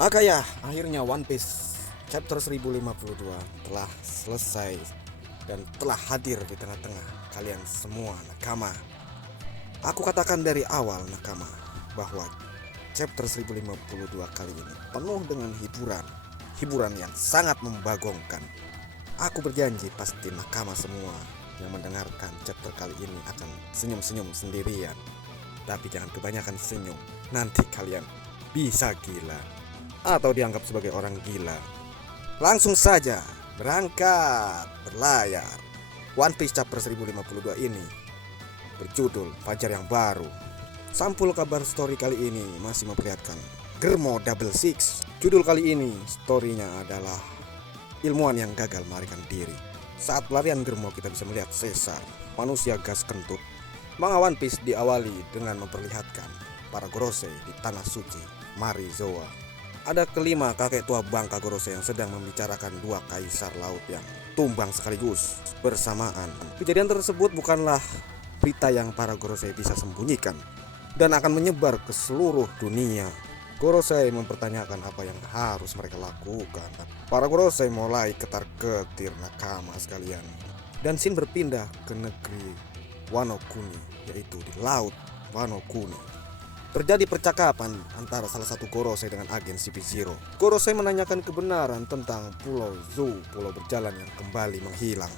Ya, akhirnya One Piece chapter 1052 telah selesai dan telah hadir di tengah-tengah kalian semua nakama. Aku katakan dari awal nakama bahwa chapter 1052 kali ini penuh dengan hiburan yang sangat membagongkan. Aku berjanji pasti nakama semua yang mendengarkan chapter kali ini akan senyum-senyum sendirian. Tapi jangan kebanyakan senyum, nanti kalian bisa gila atau dianggap sebagai orang gila. Langsung saja berangkat berlayar. One Piece chapter 1052 ini berjudul Fajar yang Baru. Sampul kabar story kali ini masih memperlihatkan Germo Double Six. Judul kali ini storynya adalah ilmuwan yang gagal melarikan diri. Saat pelarian Germo kita bisa melihat Caesar, manusia gas kentut. Manga One Piece diawali dengan memperlihatkan para Gorosei di tanah suci Marizoa. Ada kelima kakek tua bangka Gorosei yang sedang membicarakan dua kaisar laut yang tumbang sekaligus bersamaan. Kejadian tersebut bukanlah berita yang para Gorosei bisa sembunyikan dan akan menyebar ke seluruh dunia. Gorosei mempertanyakan apa yang harus mereka lakukan. Para Gorosei mulai ketar-ketir nakama sekalian. Dan Shin berpindah ke negeri Wano Kuni, yaitu di laut Wano Kuni. Terjadi percakapan antara salah satu Gorosei dengan agen CP0. Gorosei menanyakan kebenaran tentang Pulau Zou, pulau berjalan yang kembali menghilang.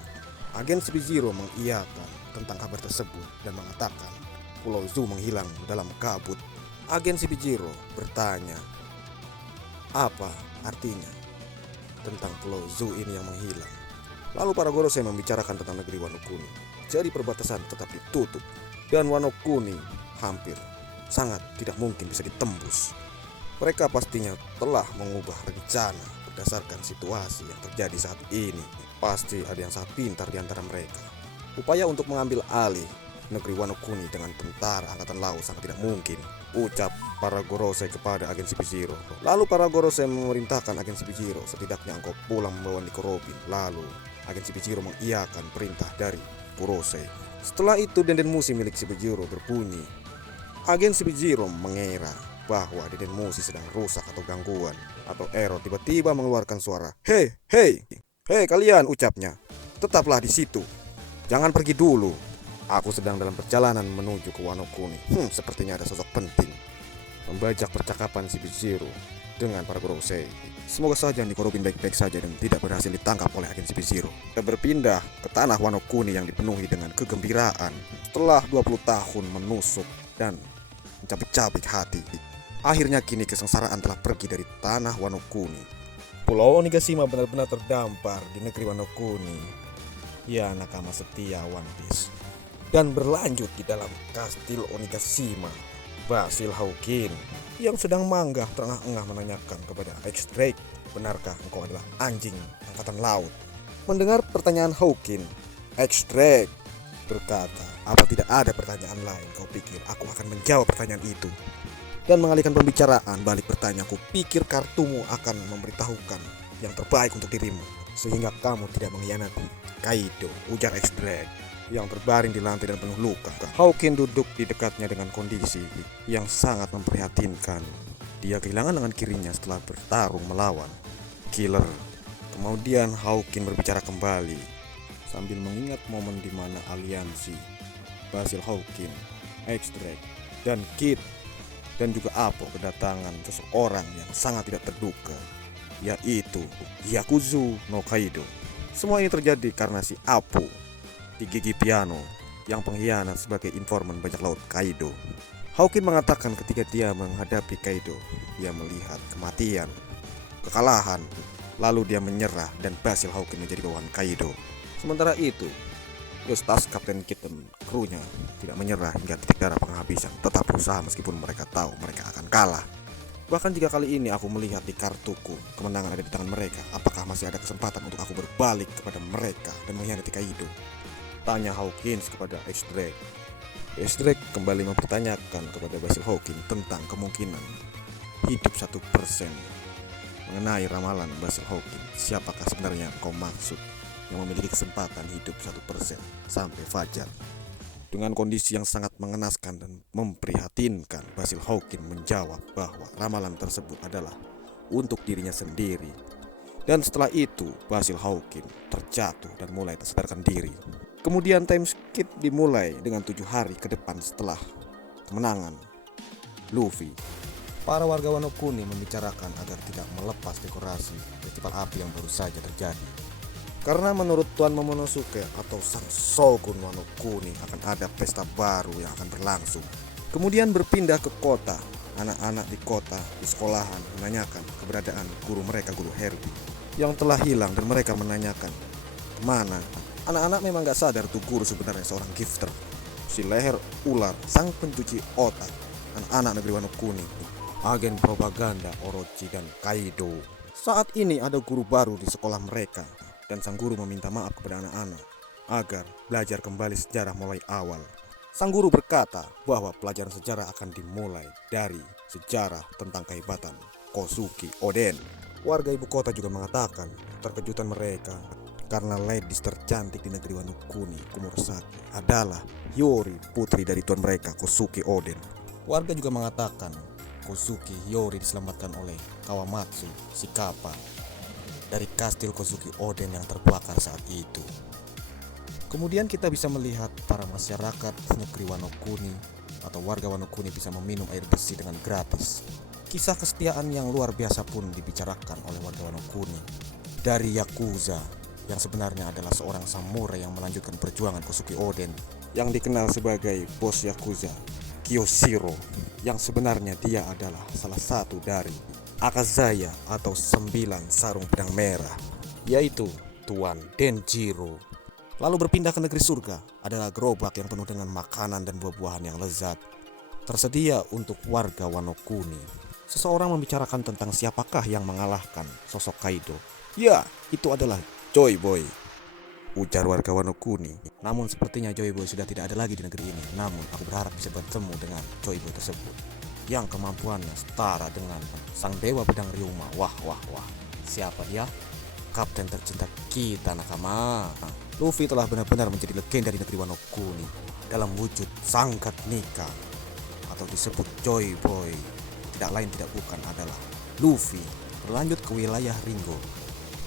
Agen CP0 mengiyakan tentang kabar tersebut dan mengatakan Pulau Zou menghilang dalam kabut. Agen CP0 bertanya, apa artinya tentang Pulau Zou ini yang menghilang? Lalu para Gorosei membicarakan tentang negeri Wano Kuni. Jadi perbatasan tetap ditutup dan Wano Kuni hampir sangat tidak mungkin bisa ditembus. Mereka pastinya telah mengubah rencana berdasarkan situasi yang terjadi saat ini. Pasti ada yang sangat pintar di antara mereka. Upaya untuk mengambil alih negeri Wano Kuni dengan tentara angkatan laut sangat tidak mungkin, ucap para Gorosei kepada agen CP0. Lalu para Gorosei memerintahkan agen CP0, setidaknya engkau pulang membawa Nico Robin. Lalu agen CP0 mengiyakan perintah dari Gorosei. Setelah itu denden musi milik CP0 berbunyi. Agen CP0 mengira bahwa denden musi sedang rusak atau gangguan atau error. Tiba-tiba mengeluarkan suara, hei kalian, ucapnya. Tetaplah di situ, jangan pergi dulu. Aku sedang dalam perjalanan menuju ke Wano Kuni. Sepertinya ada sosok penting. Membajak percakapan CP0 dengan para Gorosei. Semoga saja Nico Robin baik-baik saja dan tidak berhasil ditangkap oleh agen CP0. Kita berpindah ke tanah Wano Kuni yang dipenuhi dengan kegembiraan. Setelah 20 tahun menusuk dan mencabik-cabik hati, akhirnya kini kesengsaraan telah pergi dari tanah Wano Kuni. Pulau Onigashima benar-benar terdampar di negeri Wano Kuni. Ya, nakama setia One Piece. Dan berlanjut di dalam kastil Onigashima, Basil Hawkins yang sedang manggah terengah-engah menanyakan kepada X-Drake, benarkah engkau adalah anjing angkatan laut? Mendengar pertanyaan Hawkins, X-Drake berkata, apa tidak ada pertanyaan lain? Kau pikir aku akan menjawab pertanyaan itu? Dan mengalihkan pembicaraan balik bertanya, aku pikir kartumu akan memberitahukan yang terbaik untuk dirimu sehingga kamu tidak mengkhianati Kaido, ujar X-Drake yang terbaring di lantai dan penuh luka. Hawkins duduk di dekatnya dengan kondisi yang sangat memprihatinkan. Dia kehilangan tangan kirinya setelah bertarung melawan Killer. Kemudian Hawkins berbicara kembali sambil mengingat momen di mana aliansi Basil Hawkins, X-Drake, dan Kid dan juga Apo kedatangan seseorang yang sangat tidak terduga, yaitu Yakuzu no Kaido. Semua ini terjadi karena si Apo di gigi piano yang pengkhianat sebagai informan bajak laut Kaido. Hawkins mengatakan ketika dia menghadapi Kaido, dia melihat kematian, kekalahan, lalu dia menyerah dan Basil Hawkins menjadi bawahan Kaido. Sementara itu, Eustace, Kapten Kid dan krunya tidak menyerah hingga titik darah penghabisan, tetap berusaha meskipun mereka tahu mereka akan kalah. Bahkan jika kali ini aku melihat di kartuku kemenangan ada di tangan mereka, apakah masih ada kesempatan untuk aku berbalik kepada mereka dan mengkhianati Kaido? Tanya Hawkins kepada X-Drake. X-Drake kembali mempertanyakan kepada Basil Hawkins tentang kemungkinan hidup 1% mengenai ramalan Basil Hawkins. Siapakah sebenarnya yang kau maksud yang memiliki kesempatan hidup 1% sampai fajar? Dengan kondisi yang sangat mengenaskan dan memprihatinkan, Basil Hawkins menjawab bahwa ramalan tersebut adalah untuk dirinya sendiri. Dan setelah itu Basil Hawkins terjatuh dan mulai tak sadarkan diri. Kemudian time skip dimulai dengan 7 hari ke depan setelah kemenangan Luffy. Para warga Wano Kuni membicarakan agar tidak melepas dekorasi festival api yang baru saja terjadi. Karena menurut Tuan Momonosuke atau Sang Shogun Wano Kuni akan ada pesta baru yang akan berlangsung. Kemudian berpindah ke kota. Anak-anak di kota, di sekolahan menanyakan keberadaan guru mereka, Guru Herbie, yang telah hilang, dan mereka menanyakan kemana. Anak-anak memang gak sadar tuh guru sebenarnya seorang gifter, si leher ular, sang pencuci otak anak-anak negeri Wano Kuni, agen propaganda Orochi dan Kaido. Saat ini ada guru baru di sekolah mereka, dan sang guru meminta maaf kepada anak-anak agar belajar kembali sejarah mulai awal. Sang guru berkata bahwa pelajaran sejarah akan dimulai dari sejarah tentang kehebatan Kozuki Oden. Warga ibu kota juga mengatakan terkejutan mereka karena ladies tercantik di negeri Wano Kuni, Komurasaki, adalah Hiyori, putri dari tuan mereka Kozuki Oden. Warga juga mengatakan Kozuki Hiyori diselamatkan oleh Kawamatsu, si kapal, dari kastil Kozuki Oden yang terbakar saat itu. Kemudian kita bisa melihat para masyarakat negeri Wano Kuni atau warga Wano Kuni bisa meminum air bersih dengan gratis. Kisah kesetiaan yang luar biasa pun dibicarakan oleh warga Wano Kuni. Dari Yakuza yang sebenarnya adalah seorang samurai yang melanjutkan perjuangan Kozuki Oden, yang dikenal sebagai bos Yakuza, Kiyoshiro, yang sebenarnya dia adalah salah satu dari Akazaya atau 9 sarung pedang merah, yaitu Tuan Denjiro. Lalu berpindah ke negeri surga adalah gerobak yang penuh dengan makanan dan buah-buahan yang lezat, tersedia untuk warga Wano Kuni. Seseorang membicarakan tentang siapakah yang mengalahkan sosok Kaido. Ya, itu adalah Joy Boy, ujar warga Wano Kuni. Namun sepertinya Joy Boy sudah tidak ada lagi di negeri ini. Namun aku berharap bisa bertemu dengan Joy Boy tersebut, yang kemampuannya setara dengan sang dewa pedang Ryuma. Wah, siapa dia? Kapten tercinta kita, nakama. Luffy telah benar-benar menjadi legenda di negeri Wano Kuni dalam wujud Sangkat Nika atau disebut Joy Boy. Tidak lain tidak bukan adalah Luffy berlanjut ke wilayah Ringo,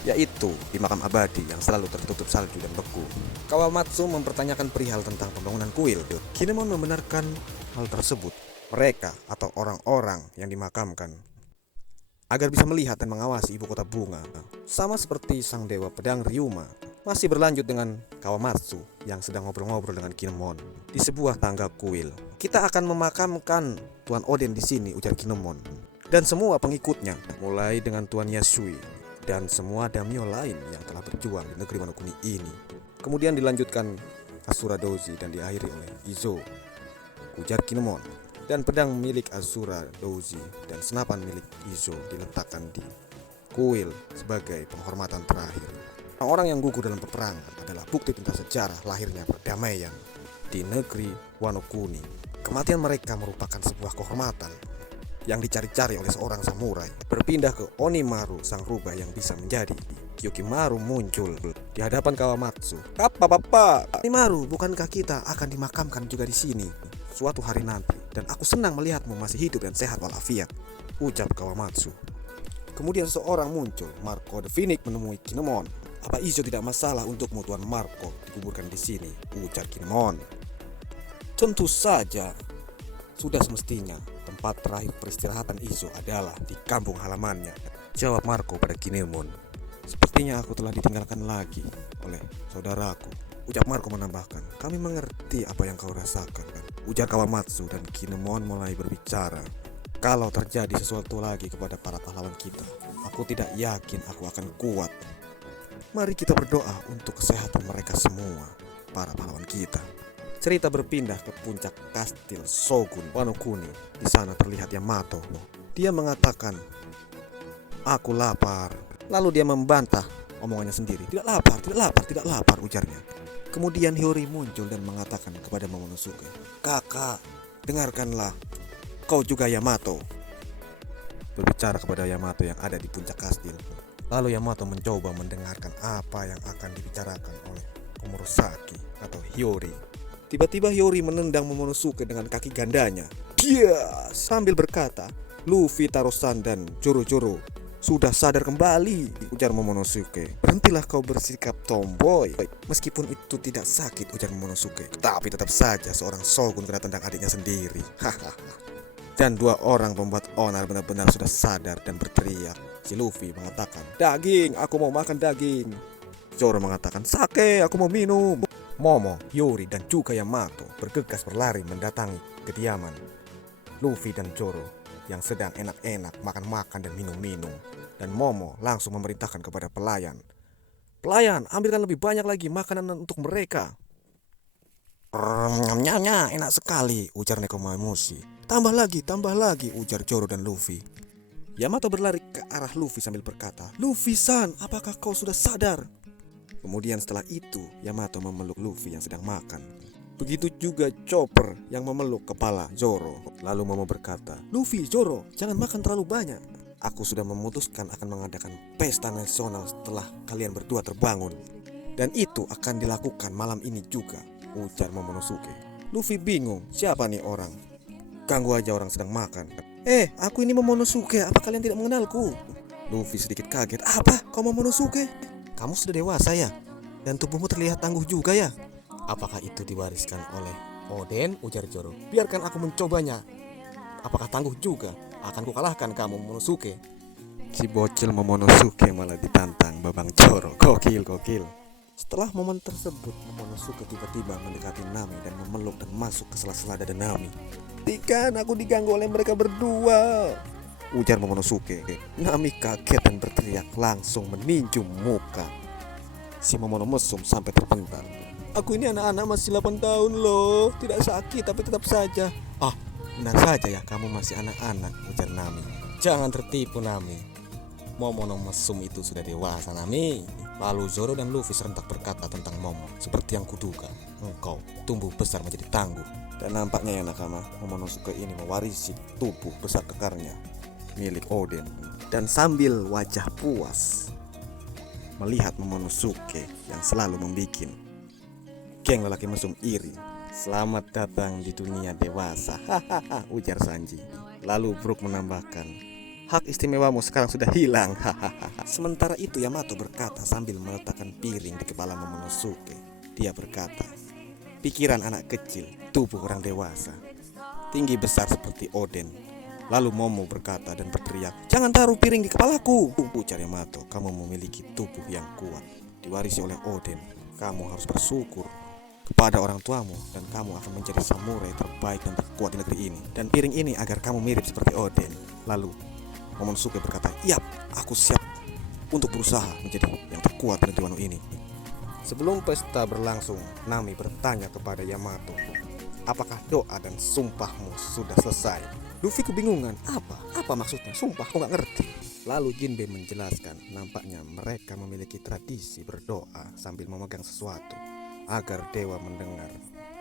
yaitu di makam abadi yang selalu tertutup salju dan beku. Kawamatsu mempertanyakan perihal tentang pembangunan kuil. Kinemon membenarkan hal tersebut. Mereka atau orang-orang yang dimakamkan agar bisa melihat dan mengawasi ibu kota bunga, sama seperti sang dewa pedang Ryuma. Masih berlanjut dengan Kawamatsu yang sedang ngobrol-ngobrol dengan Kinemon di sebuah tangga kuil. Kita akan memakamkan Tuan Oden di sini, ujar Kinemon, dan semua pengikutnya, mulai dengan Tuan Yasui dan semua daimyo lain yang telah berjuang di negeri Wano Kuni ini. Kemudian dilanjutkan Asura Doji dan diakhiri oleh Izo, ujar Kinemon. Dan pedang milik Asura Doji dan senapan milik Izo diletakkan di kuil sebagai penghormatan terakhir. Orang-orang yang gugur dalam peperangan adalah bukti tentang sejarah lahirnya perdamaian di negeri Wano Kuni. Kematian mereka merupakan sebuah kehormatan yang dicari-cari oleh seorang samurai. Berpindah ke Onimaru, sang rubah yang bisa menjadi Kyokimaru, muncul di hadapan Kawamatsu. Apa? Onimaru, bukankah kita akan dimakamkan juga di sini suatu hari nanti? Dan aku senang melihatmu masih hidup dan sehat walafiat, ucap Kawamatsu. Kemudian seorang muncul, Marco the Phoenix, menemui Kinemon. Apa Izo tidak masalah untukmu, Tuan Marco, dikuburkan di sini, ujar Kinemon. Tentu saja, sudah semestinya tempat terakhir peristirahatan Izo adalah di kampung halamannya, jawab Marco pada Kinemon. Sepertinya aku telah ditinggalkan lagi oleh saudaraku, ucap Marco menambahkan. Kami mengerti apa yang kau rasakan, ujar Kawamatsu, dan Kinemon mulai berbicara. Kalau terjadi sesuatu lagi kepada para pahlawan kita, aku tidak yakin aku akan kuat. Mari kita berdoa untuk kesehatan mereka semua, para pahlawan kita. Cerita berpindah ke puncak kastil Shogun Wano Kuni. Di sana terlihat Yamato. Dia mengatakan, aku lapar. Lalu dia membantah omongannya sendiri. Tidak lapar, ujarnya. Kemudian Hiyori muncul dan mengatakan kepada Momonosuke, kakak, dengarkanlah, kau juga Yamato. Berbicara kepada Yamato yang ada di puncak kastil. Lalu Yamato mencoba mendengarkan apa yang akan dibicarakan oleh Komurasaki atau Hiyori. Tiba-tiba Hiyori menendang Momonosuke dengan kaki gandanya. Dia sambil berkata, Luffy, Tarosan, dan Joro-Joro Sudah sadar kembali, ujar Momonosuke. Berhentilah kau bersikap tomboy. Meskipun itu tidak sakit, ujar Momonosuke. Tapi tetap saja seorang shogun kena tendang adiknya sendiri. Hahaha. Dan dua orang pembuat onar benar-benar sudah sadar dan berteriak. Si Luffy mengatakan, daging, aku mau makan daging. Zoro mengatakan, sake, aku mau minum. Momo, Yuri, dan juga Yamato bergegas berlari mendatangi kediaman Luffy dan Zoro yang sedang enak-enak makan-makan dan minum-minum. Dan Momo langsung memerintahkan kepada pelayan, pelayan, ambilkan lebih banyak lagi makanan untuk mereka. Nyamnya, enak sekali, ujar Nekomamushi. Tambah lagi, ujar Zoro dan Luffy. Yamato berlari ke arah Luffy sambil berkata, Luffy-san, apakah kau sudah sadar? Kemudian setelah itu, Yamato memeluk Luffy yang sedang makan. Begitu juga Chopper yang memeluk kepala Zoro. Lalu Momo berkata, Luffy, Zoro, jangan makan terlalu banyak. Aku sudah memutuskan akan mengadakan pesta nasional setelah kalian berdua terbangun. Dan itu akan dilakukan malam ini juga, ujar Momonosuke. Luffy bingung, siapa nih orang? Ganggu aja orang sedang makan. Aku ini Momonosuke, apa kalian tidak mengenalku? Luffy sedikit kaget, apa? Kau Momonosuke? Kamu sudah dewasa ya? Dan tubuhmu terlihat tangguh juga ya? Apakah itu diwariskan oleh Oden? Ujar Zoro. Biarkan aku mencobanya. Apakah tangguh juga? Akan kukalahkan kamu Momonosuke. Si bocil Momonosuke malah ditantang Babang Zoro. Gokil. Setelah momen tersebut, Momonosuke tiba-tiba mendekati Nami dan memeluk dan masuk ke sela-sela dada Nami. Tikan, aku diganggu oleh mereka berdua, ujar Momonosuke. Nami kaget dan berteriak langsung meninju muka. Si Momono mesum sampai terpental. Aku ini anak-anak masih 8 tahun loh. Tidak sakit tapi tetap saja. Benar saja ya, kamu masih anak-anak, ujar Nami. Jangan tertipu Nami. Momono mesum itu sudah dewasa Nami. Lalu Zoro dan Luffy serentak berkata tentang Momo. Seperti yang kuduga, engkau tumbuh besar menjadi tangguh. Dan nampaknya ya nakama, Momonosuke ini mewarisi tubuh besar kekarnya milik Oden. Dan sambil wajah puas melihat Momonosuke yang selalu membikin geng lelaki mesum iri. Selamat datang di dunia dewasa, hahaha, ujar Sanji. Lalu Brook menambahkan, hak istimewamu sekarang sudah hilang, hahaha. Sementara itu Yamato berkata sambil meletakkan piring di kepala Momonosuke. Dia berkata, pikiran anak kecil, tubuh orang dewasa, tinggi besar seperti Oden. Lalu Momo berkata dan berteriak, jangan taruh piring di kepalaku, ujar Yamato. Kamu memiliki tubuh yang kuat, diwarisi oleh Oden. Kamu harus bersyukur kepada orang tuamu dan kamu akan menjadi samurai terbaik dan terkuat di negeri ini. Dan piring ini agar kamu mirip seperti Oden. Lalu Momonosuke berkata, yap, aku siap untuk berusaha menjadi yang terkuat di negeri Wano ini. Sebelum pesta berlangsung, Nami bertanya kepada Yamato, apakah doa dan sumpahmu sudah selesai? Luffy kebingungan, apa maksudnya sumpah, aku gak ngerti. Lalu Jinbe menjelaskan, nampaknya mereka memiliki tradisi berdoa sambil memegang sesuatu agar dewa mendengar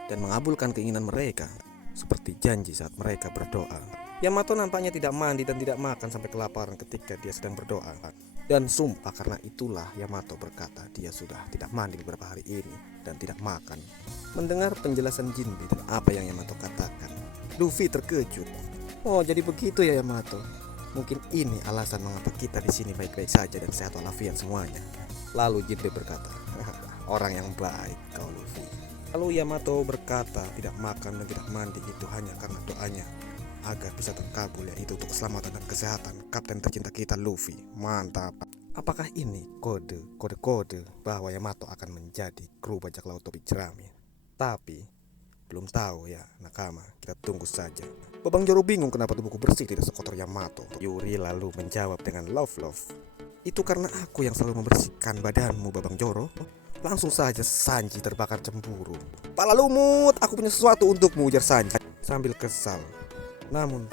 dan mengabulkan keinginan mereka, seperti janji saat mereka berdoa. Yamato nampaknya tidak mandi dan tidak makan sampai kelaparan ketika dia sedang berdoa. Dan sumpah karena itulah Yamato berkata dia sudah tidak mandi beberapa hari ini dan tidak makan. Mendengar penjelasan Jinbe dan apa yang Yamato katakan, Luffy terkejut. Oh, jadi begitu ya Yamato. Mungkin ini alasan mengapa kita di sini baik-baik saja dan sehat walafiat semuanya. Lalu Jinbe berkata, orang yang baik kau Luffy. Lalu Yamato berkata tidak makan dan tidak mandi itu hanya karena doanya agar bisa terkabul, yaitu untuk keselamatan dan kesehatan kapten tercinta kita Luffy. Mantap. Apakah ini kode bahwa Yamato akan menjadi kru bajak laut topi jerami? Tapi belum tahu ya nakama, kita tunggu saja. Babang Zoro bingung kenapa tubuhku bersih tidak sekotor Yamato. Yuri lalu menjawab dengan love. Itu karena aku yang selalu membersihkan badanmu Babang Zoro. Langsung saja Sanji terbakar cemburu. Pala lumut, aku punya sesuatu untukmu, ujar Sanji sambil kesal. Namun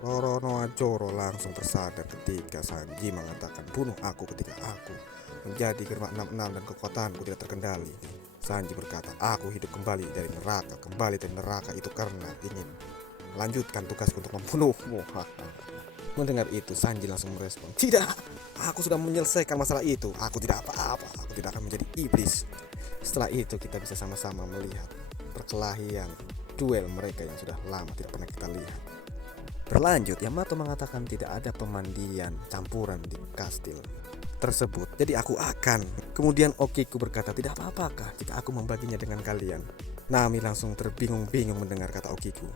Roronoa Zoro langsung tersadar ketika Sanji mengatakan bunuh aku ketika aku menjadi Germa 66 dan kekuatanku tidak terkendali. Sanji berkata, aku hidup kembali dari neraka itu karena ingin melanjutkan tugasku untuk membunuhmu. Mendengar itu Sanji langsung merespon, tidak, aku sudah menyelesaikan masalah itu, aku tidak apa-apa, aku tidak akan menjadi iblis. Setelah itu kita bisa sama-sama melihat perkelahian duel mereka yang sudah lama tidak pernah kita lihat. Berlanjut, Yamato mengatakan tidak ada pemandian campuran di kastil tersebut, jadi aku akan. Kemudian Okiku berkata, tidak apa-apakah jika aku membaginya dengan kalian? Nami langsung terbingung-bingung mendengar kata Okiku.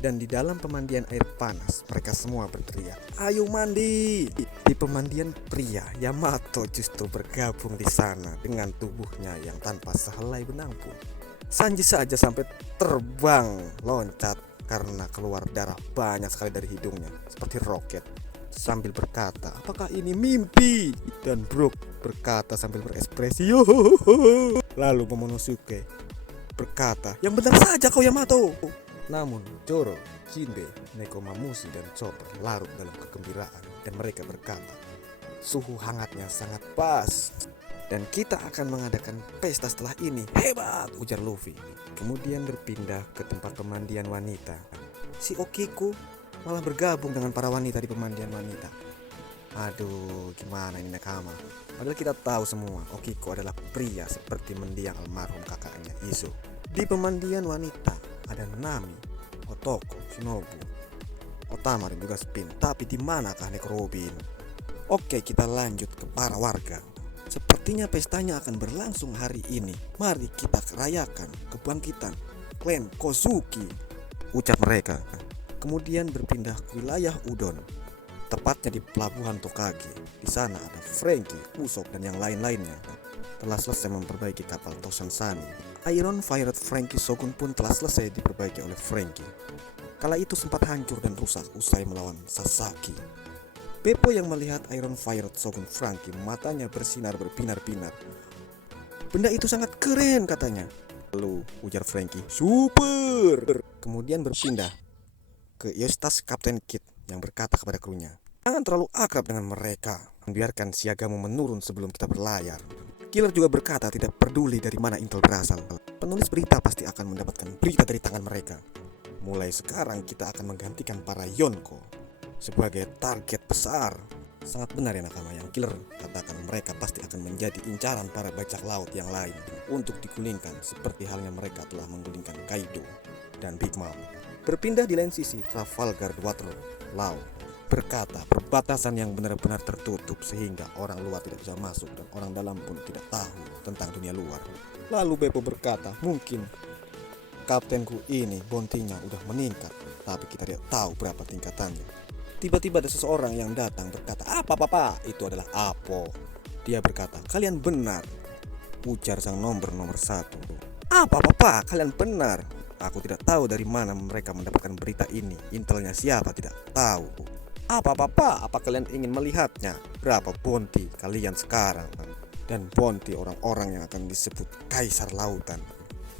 Dan di dalam pemandian air panas, mereka semua berteriak, ayo mandi! Di pemandian pria, Yamato justru bergabung di sana dengan tubuhnya yang tanpa sehelai benang pun. Sanji saja sampai terbang loncat karena keluar darah banyak sekali dari hidungnya, seperti roket. Sambil berkata, apakah ini mimpi? Dan Brook berkata sambil berekspresi, yohohoho. Lalu Momonosuke berkata, yang benar saja kau Yamato. Namun Zoro, Jinbe, Nekomamushi dan Chopper larut dalam kegembiraan dan mereka berkata, suhu hangatnya sangat pas dan kita akan mengadakan pesta setelah ini. Hebat, ujar Luffy. Kemudian berpindah ke tempat pemandian wanita. Si Okiku malah bergabung dengan para wanita di pemandian wanita. Aduh, gimana ini nakama? Padahal kita tahu semua Okiku adalah pria seperti mendiang almarhum kakaknya Izo. Di pemandian wanita ada Nami, Otoko, Shinobu, Otama dan juga Spin. Tapi di manakah Nekorobin? Oke, kita lanjut ke para warga. Sepertinya pestanya akan berlangsung hari ini. Mari kita rayakan kebangkitan klan Kozuki, ucap mereka. Kemudian berpindah ke wilayah Udon, tepatnya di pelabuhan Tokage. Di sana ada Franky, Usopp dan yang lain-lainnya. Telah selesai memperbaiki kapal Tosansani. Iron Fire Franky Shogun pun telah selesai diperbaiki oleh Franky. Kala itu sempat hancur dan rusak usai melawan Sasaki. Beppo yang melihat Iron Fire Shogun Franky, matanya bersinar berbinar-binar. Benda itu sangat keren katanya. Lalu ujar Franky, super. Kemudian berpindah ke Eustace Captain Kidd yang berkata kepada krunya, jangan terlalu akrab dengan mereka, biarkan siagamu menurun sebelum kita berlayar. Killer juga berkata tidak peduli dari mana intel berasal, penulis berita pasti akan mendapatkan berita dari tangan mereka. Mulai sekarang kita akan menggantikan para Yonko sebagai target besar. Sangat benar ya nakama yang Killer katakan, mereka pasti akan menjadi incaran para bajak laut yang lain untuk digulingkan seperti halnya mereka telah menggulingkan Kaido dan Big Mom. Berpindah di lain sisi, Trafalgar Water, Lau berkata perbatasan yang benar-benar tertutup sehingga orang luar tidak bisa masuk dan orang dalam pun tidak tahu tentang dunia luar. Lalu Beppo berkata, mungkin kaptenku ini bontinya udah meningkat, tapi kita tidak tahu berapa tingkatannya. Tiba-tiba ada seseorang yang datang berkata, apa, itu adalah Apo. Dia berkata, kalian benar, ujar sang nomor 1. Apa, kalian benar. Aku tidak tahu dari mana mereka mendapatkan berita ini. Intelnya siapa tidak tahu. Apa kalian ingin melihatnya? Berapa bounty kalian sekarang? Dan bounty orang-orang yang akan disebut Kaisar Lautan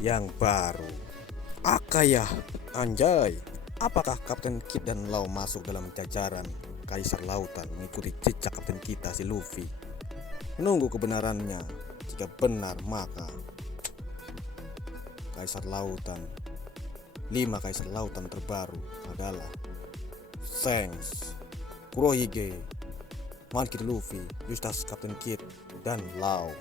yang baru. Akaya, anjay. Apakah Kapten Kidd dan Lau masuk dalam jajaran Kaisar Lautan mengikuti jejak kapten kita si Luffy? Menunggu kebenarannya. Jika benar maka Kaisar Lautan, 5 Kaisar Lautan terbaru adalah Shanks, Kurohige, Monkey D. Luffy, Eustace Captain Kidd, dan Lau.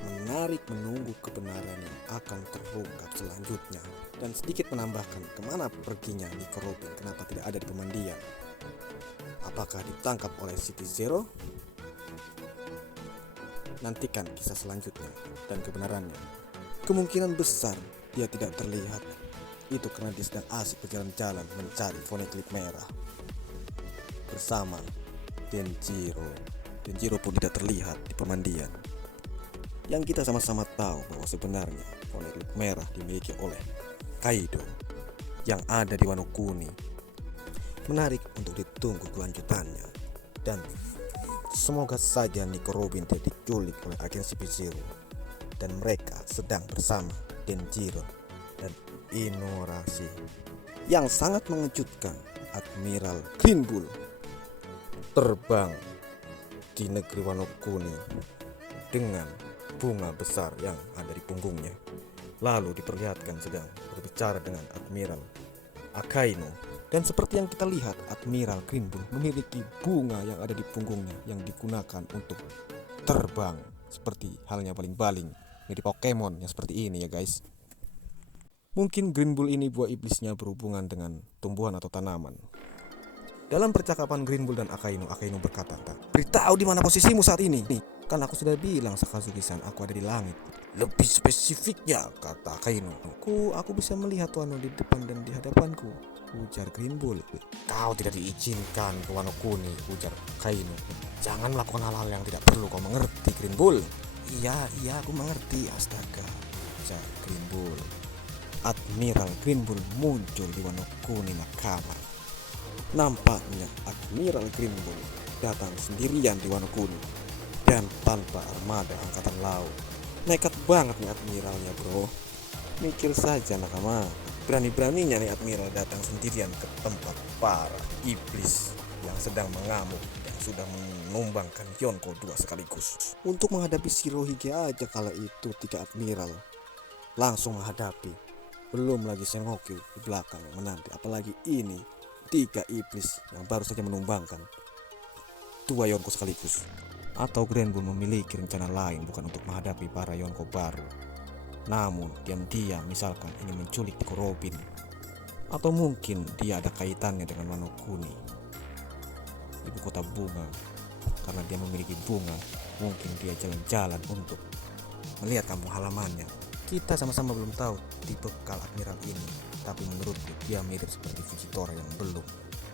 Menarik menunggu kebenaran yang akan terungkap selanjutnya. Dan sedikit menambahkan kemana perginya Nico Robin, kenapa tidak ada di pemandian. Apakah ditangkap oleh City Zero? Nantikan kisah selanjutnya dan kebenarannya. Kemungkinan besar dia tidak terlihat. Itu karena dia sedang asik berjalan-jalan mencari Poneglyph merah bersama Denjiro. Denjiro pun tidak terlihat di pemandian. Yang kita sama-sama tahu bahwa sebenarnya Poneglyph merah dimiliki oleh Kaido yang ada di Wano Kuni. Menarik untuk ditunggu kelanjutannya. Dan semoga saja Nico Robin tidak diculik oleh agen CP0 dan mereka sedang bersama Denjiro dan Inuarashi. Yang sangat mengejutkan, Admiral Green Bull terbang di negeri Wano Kuni dengan bunga besar yang ada di punggungnya. Lalu diperlihatkan sedang berbicara dengan Admiral Akainu. Dan seperti yang kita lihat, Admiral Green Bull memiliki bunga yang ada di punggungnya yang digunakan untuk terbang, seperti halnya baling-baling mirip Pokemon yang seperti ini ya guys. Mungkin Green Bull ini buah iblisnya berhubungan dengan tumbuhan atau tanaman. Dalam percakapan Green Bull dan Akainu, Akainu berkata, "Beritahu di mana posisimu saat ini. Kan aku sudah bilang Sakazuki-san, aku ada di langit." "Lebih spesifiknya," kata Akainu. Aku bisa melihat Wano di depan dan di hadapanku," ujar Green Bull. "Kau tidak diizinkan ke Wano Kuni," ujar Akainu. "Jangan melakukan hal-hal yang tidak perlu, kau mengerti, Green Bull?" Iya, aku mengerti, astaga," ujar Green Bull. Admiral Green Bull muncul di Wano Kuni Nakama. Nampaknya Admiral Green Bull datang sendirian di Wano Kuni dan tanpa armada angkatan laut. Nekat banget nih admiralnya, bro. Mikir saja, nakama. Berani-beraninya nih admiral datang sendirian ke tempat para iblis yang sedang mengamuk dan sudah menumbangkan Yonko 2 sekaligus. Untuk menghadapi Shirohige aja kala itu 3 admiral langsung menghadapi. Belum lagi Sengoku di belakang yang menanti, apalagi ini 3 iblis yang baru saja menumbangkan 2 Yonko sekaligus. Atau Green Bull memiliki rencana lain, bukan untuk menghadapi para Yonko baru, namun diam-diam misalkan ingin menculik Pico Robin. Atau mungkin dia ada kaitannya dengan Wano Kuni, ibu kota bunga. Karena dia memiliki bunga, mungkin dia jalan-jalan untuk melihat kampung halamannya. Kita sama-sama belum tahu tipe bekal admiral ini, tapi menurutku dia mirip seperti Fujitora yang belum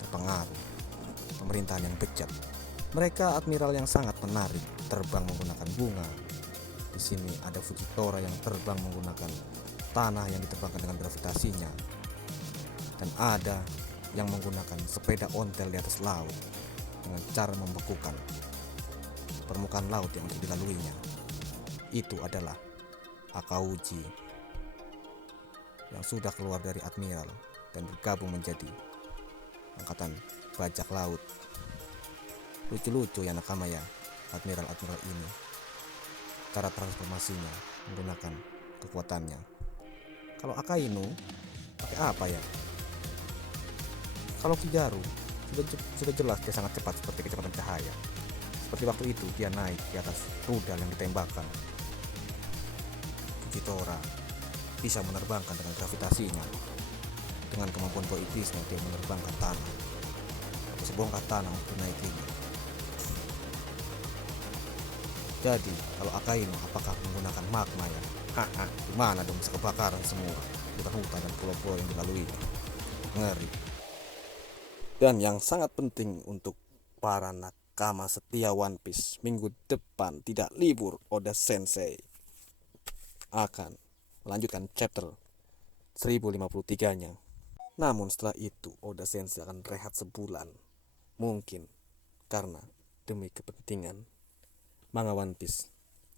terpengaruh pemerintahan yang bejat. Mereka admiral yang sangat menarik, terbang menggunakan bunga. Di sini ada Fujitora yang terbang menggunakan tanah yang diterbangkan dengan gravitasinya, dan ada yang menggunakan sepeda ontel di atas laut dengan cara membekukan permukaan laut yang untuk dilaluinya. Itu adalah Akauji yang sudah keluar dari admiral dan bergabung menjadi angkatan bajak laut. Lucu-lucu ya nakama ya, admiral-admiral ini. Cara transformasinya menggunakan kekuatannya. Kalau Akainu pakai apa ya? Kalau Kizaru sudah jelas dia sangat cepat seperti kecepatan cahaya. Seperti waktu itu dia naik di atas rudal yang ditembakkan. Fujitora bisa menerbangkan dengan gravitasinya. Dengan kemampuan buah iblisnya dia menerbangkan tanah. Sebongkah tanah untuk naik tinggi. Jadi kalau Akainu apakah menggunakan magma ya? Gimana dong, bisa kebakaran semua hutan-hutan dan pulau-pulau yang dilalui. Ngeri. Dan yang sangat penting untuk para nakama setia One Piece, minggu depan tidak libur, Oda Sensei akan melanjutkan chapter 1053-nya. Namun setelah itu Oda Sensei akan rehat sebulan. Mungkin karena demi kepentingan manga One Piece,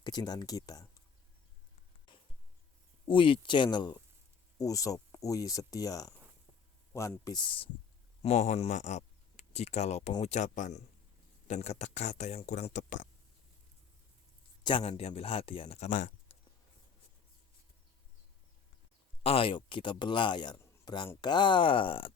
kecintaan kita. Ui channel Usop, Ui setia One Piece, mohon maaf jikalau pengucapan dan kata-kata yang kurang tepat jangan diambil hati ya nakama. Ayo kita berlayar, berangkat.